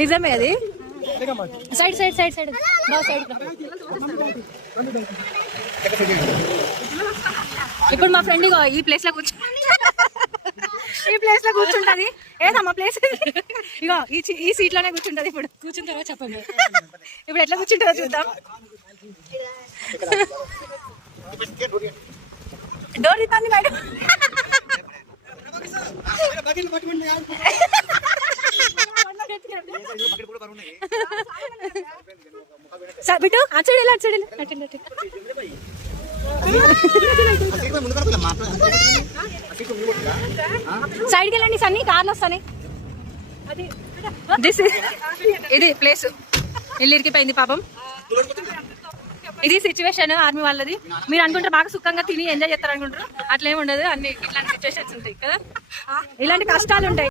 నిజమే అది. Side side side side side. ఇప్పుడు మా ఫ్రెండ్ ఈ ప్లేస్ లో కూర్చుంటది. ఏదమ్మా ప్లేస్? ఇగో ఈ సీట్ లోనే కూర్చుంటది. ఇప్పుడు కూర్చున్న తర్వాత చెప్పండి ఇప్పుడు ఎట్లా కూర్చుంటుందో చూద్దాం. డోర్ ఇస్తుంది మేడం. బిట్టు అచ్చడి సైడ్కి వెళ్ళండి సన్నీ, కార్లు వస్తాయి. ఇది ప్లేస్ ఇల్లు ఇరికిపోయింది పాపం. ఇది సిచ్యువేషన్ ఆర్మీ వాళ్ళది. మీరు అనుకుంటారు బాగా సుఖంగా తిని ఎంజాయ్ చేస్తారు అనుకుంటారు, అట్లేమి ఉండదు. అన్ని ఇట్లాంటి సిచ్యువేషన్స్ ఉంటాయి కదా, ఇలాంటి కష్టాలు ఉంటాయి.